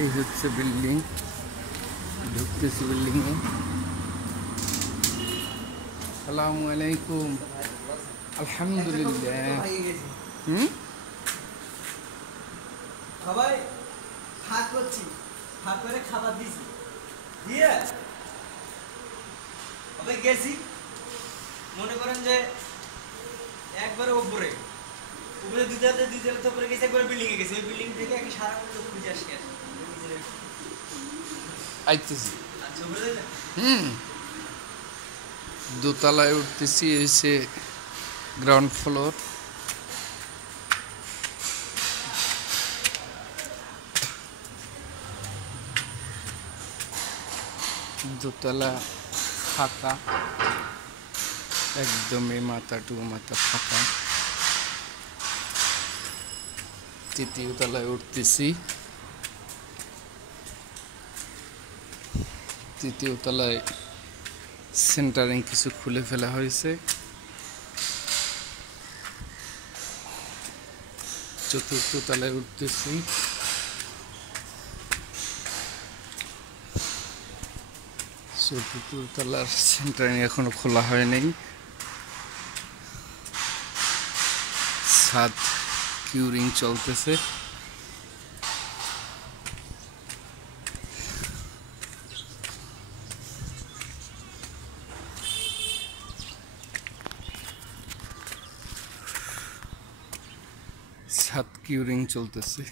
এই হচ্ছে building, ঢুকতেছি building এ। আসসালামু আলাইকুম। আলহামদুলিল্লাহ। সবাই ভাগ করছি, ভাগ করে খাবার দিছি দিয়ে তবে গেছি। মনে করেন যে একবারে উপরে উপরে দুই তলা তো উপরে গেছি, একবারে বিল্ডিং এ গেছি। ওই বিল্ডিং থেকে একটা সারা লোক খুঁজে আসি আর আইতেছি। আচ্ছা উপরে যাই দোতলায় উঠতেছি, এসে গ্রাউন্ড ফ্লোর। দোতলা ফাঁকা, একদমই মাথা টু মাথা ফাঁকা। তৃতীয় তলায় উঠতেছি। তৃতীয় তলায় সেন্টারিং কিছু খুলে ফেলা হয়েছে। চতুর্থ তলায় উঠতেছি। চতুর্থ তলার সেন্টারিং এখনো খোলা হয়নি। ছাদ কিউরিং চলতেছে। ছাদ কিউরিং চলতেছে।